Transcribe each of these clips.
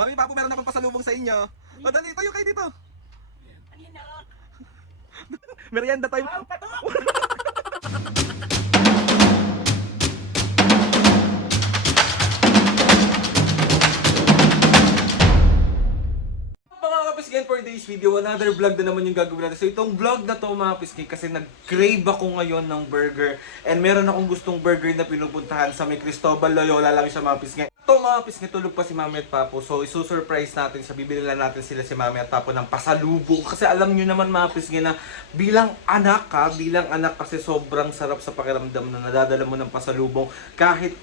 Mami, Papo, meron akong pasalubong sa inyo. O, dali, tayo kayo dito. Merienda time. Mga kapiskin, for today's video, another vlog na naman yung gagawin natin. So itong vlog na to mga kapiskin, kasi nag-crave ako ngayon ng burger. And meron akong gustong burger na pinupuntahan sa may Cristobal Loyola lang siya mga kapiskin. Ito mga kapiskin, tulog pa si Mami at Papo. So isusurprise natin siya, bibili lang natin sila si Mami at Papo ng pasalubong. Kasi alam nyo naman mga kapiskin na bilang anak kasi sobrang sarap sa pakiramdam na nadadala mo ng pasalubong. Kahit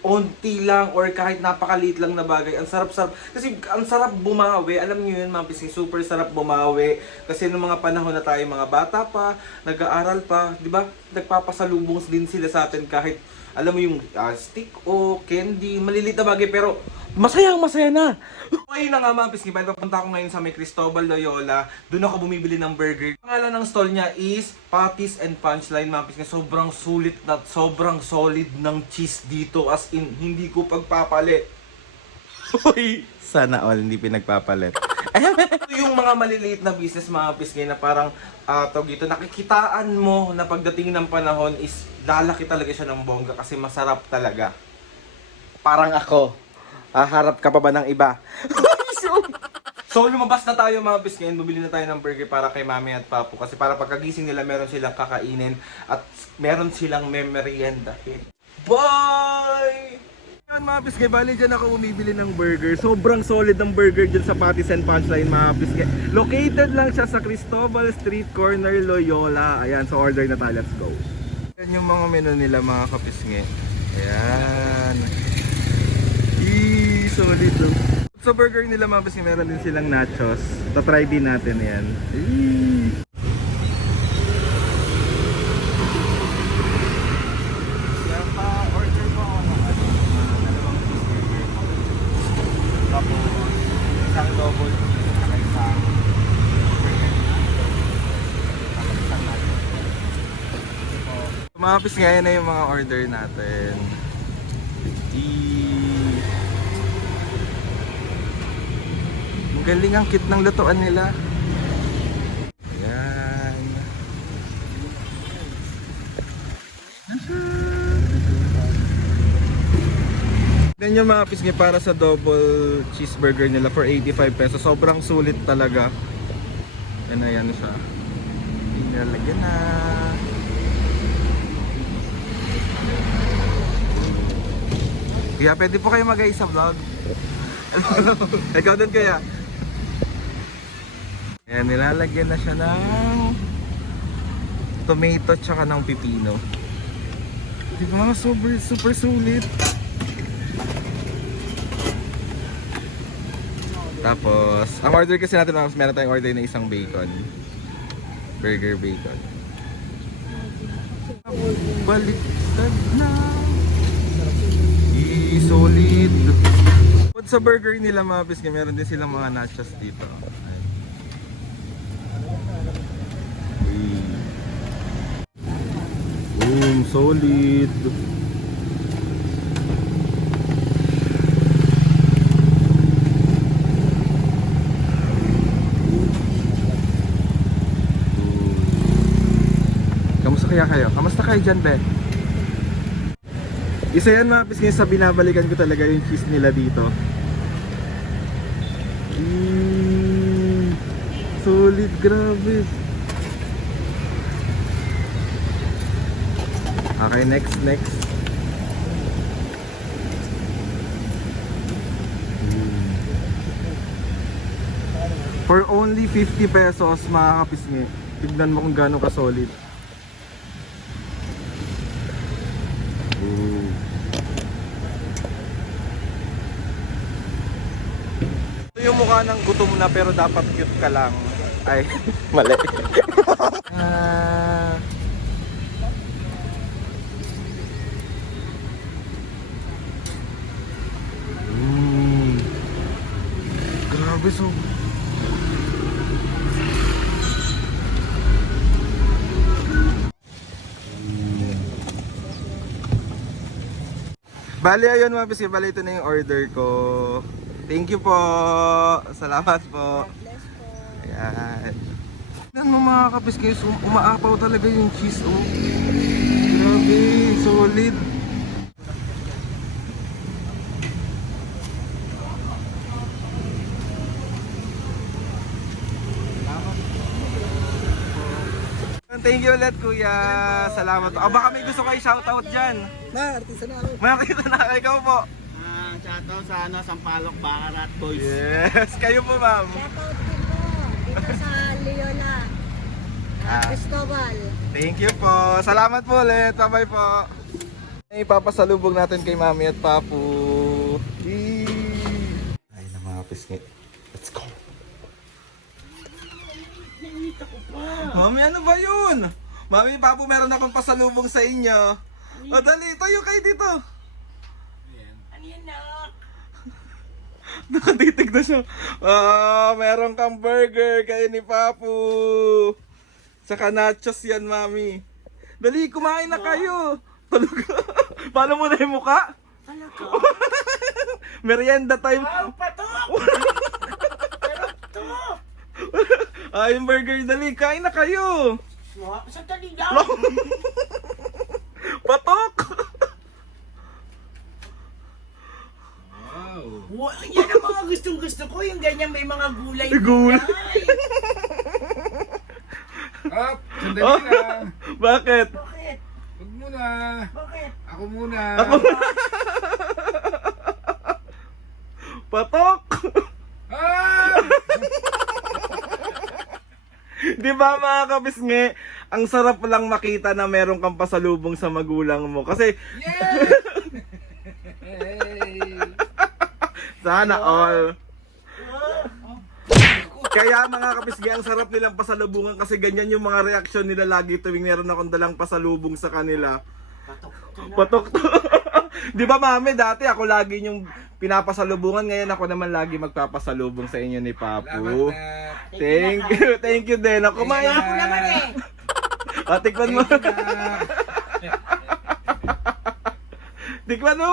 onti lang or kahit napakaliit lang na bagay, ang sarap-sarap. Kasi ang sarap bumawi, alam niyo yun mga pisngi, super sarap bumawi. Kasi nung mga panahon na tayo mga bata pa, nag-aaral pa, di ba? Nagpapasalubong din sila sa atin kahit, alam mo yung stick o candy, maliliit na bagay pero masaya na. Ngayon na nga mga pisngi, papunta ako ngayon sa may Cristobal Loyola. Doon ako bumibili ng burger. Ang pangalan ng stall niya is Patties and Punchline mga pisngi. Sobrang sulit at sobrang solid ng cheese dito. As in, hindi ko pagpapalit. Uy, sana all hindi pinagpapalit. Yung mga maliliit na business mga pisngi na parang tawag dito, nakikitaan mo na pagdating ng panahon is lalaki talaga siya ng bongga kasi masarap talaga. Parang ako. Harap ka pa ba ng iba? So lumabas na tayo mga pisngi, bumili na tayo ng burger para kay Mami at Papo kasi para pagkagising nila meron silang kakainin at meron silang merienda. Bye! Yan mga pisngi, bali dyan ako bumibili ng burger. Sobrang solid ng burger dyan sa Patties and Punchline mga pisngi. Located lang siya sa Cristobal Street Corner, Loyola. Ayan, so order na tayo, let's go. Yan yung mga menu nila mga kapisngi. Ayan. Solid oh. Sa burger nila mga pisngi, meron din silang nachos. Tatry din natin yan. Pa-order po ako ng dalawang cheeseburger. Tapos isang double cheese at isang burger. Tapos isang nachos. Mga pisngi, ngayon na yung mga order natin. Galing ang cute ng lutuan nila. Ayan. Ganyan mga pisngi para sa double cheeseburger nila for 85 pesos. Sobrang sulit talaga. Yan na yan siya. Nilalagyan na. Kaya pwede po kayo mag-ayos sa vlog. Ikaw din kaya. Ayan, nilalagyan na siya ng tomato tsaka ng pipino. Diba? Super sulit. Tapos, ang order kasi natin, meron tayong order na isang bacon. Burger bacon. Baliktad na. Solid. Sa burger nila mga pisngi, meron din silang mga nachos dito. Solid. Kamusta kaya kayo? Kamusta kayo dyan, be? Isa yan mga pisngi sa binabalikan ko talaga yung cheese nila dito. Solid, grabe. Okay, next. For only 50 pesos mga kapisngi. Tignan mo kung gaano ka solid. Ito yung mukha ng gutom na pero dapat cute ka lang. Ay, mali. Grabe so. Bali ayun mga pisngi, bali ito na yung order ko. Thank you po. Salamat po. Bless po. Ayan. Yan mo mga kapiskis, umaapaw talaga yung cheese, oh. Grabe, solid. Thank you ulit, kuya. Salamat. Baka may gusto kayo shoutout dyan. Artista na ako. Makakita na, ikaw po. Shoutout sa Sampaloc, Bacarat Boys. Yes, kayo po, ma'am. Shoutout din po dito sa Leona. Cristobal. Thank you po. Salamat po ulit. Bye-bye po. Ipapasalubog natin kay Mami at Papu. Ay na mga pisngi. Let's go. Mami, ano ba yun? Mami, Papu, meron akong pasalubong sa inyo. O dali, tayo kayo dito. Ano yan na? Nakatitig na siya. Meron kang burger kayo ni Papu. Saka nachos yan, Mami. Dali, kumain na kayo. Talaga. Paano mo na yung mukha? Talaga? Merienda time. Wow, patok! Patok! Yung burger, dali, kain na kayo. Sandali lang! Patok! Wow, yan ang mga gustong-gusto ko, yung ganyan may mga gulay. Gulay. Sandali Oh, lang. bakit? Bakit? Huwag muna. Bakit? Ako muna. Patok! Ah! Di ba mga kabisngi, ang sarap lang makita na meron kang pasalubong sa magulang mo. Kasi Yeah! Hey! sana all. Kaya mga kapisgi, ang sarap nilang pasalubungan kasi ganyan yung mga reaksyon nila lagi tuwing meron akong dalang pasalubong sa kanila. Patok to. Di ba mami, dati ako lagi yung pinapasalubungan, ngayon ako naman lagi magpapasalubong sa inyo ni Papu. Thank you din. Ako kumain. Ako naman eh. Tikman mo. Tikman mo.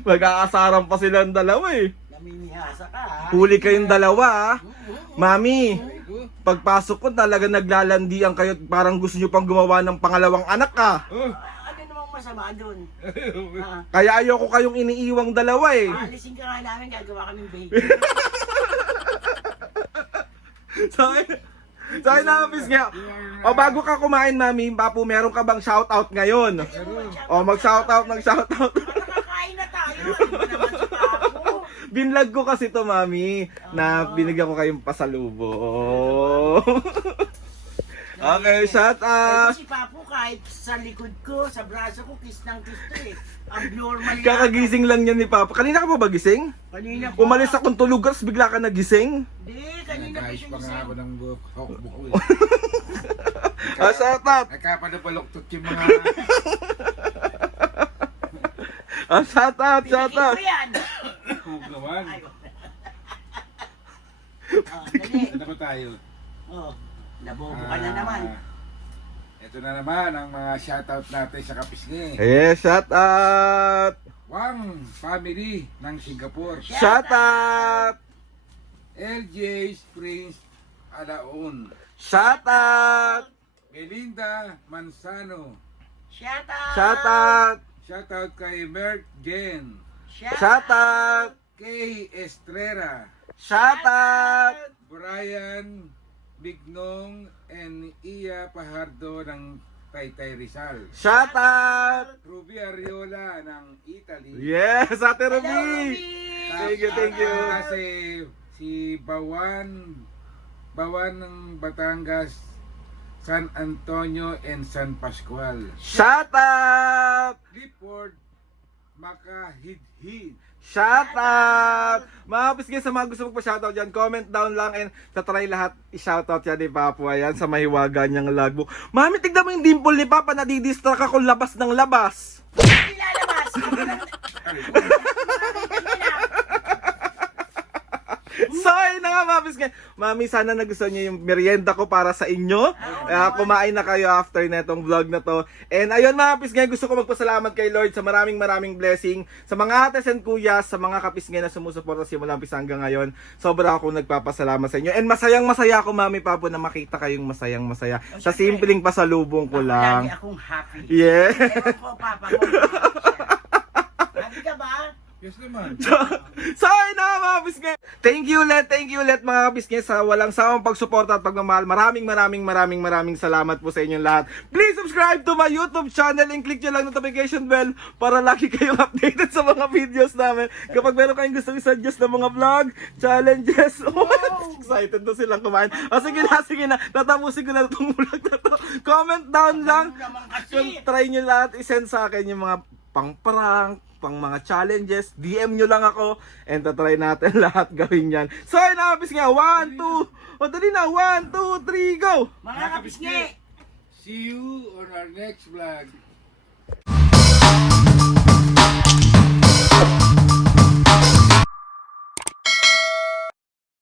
Mag-aasaran pa silang dalawa eh. Naminihasa ka ha. Huli kayong dalawa ah. Mami, pagpasok ko talaga naglalandian kayo, parang gusto nyo pang gumawa ng pangalawang anak ah. Ano namang masama doon? Kaya ayoko kayong iniiwang dalawa eh. Alisin ka nga namin, gagawa kaming baby. Sa akin na, miss nga. O bago ka kumain, Mami, Papu, meron ka bang shoutout ngayon? O mag-shoutout. Nakakain na tayo. Ano ba naman si Papo? Binlog ko kasi to, Mami, na binigyan ko kayong pasalubong. Okay, shout out. Si Papo kahit sa likod ko, sa braso ko, kiss ng kiss to eh. Abnormal yan. Kakagising lang yan ni Papa. Kanina ka pa ba gising? Kanina po. Umalis akong tulog, tapos bigla ka nagising? Hindi, kanina po Nag-ayos siya pa nga ako gising. ng buko eh. Shout out. Nagkapadapaloktot yung mga... Shout out. Pinigil ko yan. Huwag naman. Ay, dali. Saan ba tayo? Oh, nabobo ka na naman. Ito na naman ang mga shoutout natin sa Kapisngi. Yes, shout out. Wang family ng Singapore. Shout out. LJ Springs Alaon. Shout out. Melinda Manzano. Shout out. Shout out. Shoutout kay Merck Jen. Shout out. Kay Estrera. Shout out. Brian Bignong and Iya Pajardo ng Taytay Rizal. Shout out. Ruby Ariola ng Italy. Yes, Ate Hello, Ruby. Ruby. Thank you. Kasi si Bawan ng Batangas, San Antonio and San Pascual. Shout out. Clifford Makahidhid. Shout out! Mga pisgay, sa mga gusto magpa-shoutout dyan, comment down lang and tatry lahat i-shoutout yan ni Papu. Ayan, sa mahiwaga niyang lagbo. Mami, tignan mo yung dimple ni Papa, nadidistract ako labas ng labas. Ilalabas. So, ayun na nga mga pisngi. Mami, sana nagustuhan niyo yung merienda ko para sa inyo. Kumain na kayo after netong vlog na to. And ayun mga pisngi, gusto ko magpasalamat kay Lord sa maraming blessing. Sa mga ates and kuyas, sa mga kapisngi na sumusuporta simula umpisa hanggang ngayon. Sobra akong nagpapasalamat sa inyo. And masayang-masaya ako, Mami Papo, na makita kayong masayang-masaya. Sa simpleng pasalubong ko lang. Lagi akong happy. Yeah. Ewan ko, papa ko. Happy ka ba? Yes naman. So, ayun na mga kapisngi. Thank you ulit mga kapisngi sa walang sawang pagsuporta at pagmamahal. Maraming salamat po sa inyong lahat. Please subscribe to my YouTube channel and click nyo lang notification bell para lagi kayong updated sa mga videos namin. Kapag meron kayong gusto i-suggest na mga vlog, challenges, excited na silang kumain. Sige na, tatapusin ko na itong vlog na to. Comment down lang kung try nyo lahat, isend sa akin yung mga pang-prank, pang mga challenges, DM nyo lang ako and tatry natin lahat gawin yan. So, ayun na kapis nga, 1, 2, dali na, 1, 2, 3, go! Mga kapisngi! See you on our next vlog.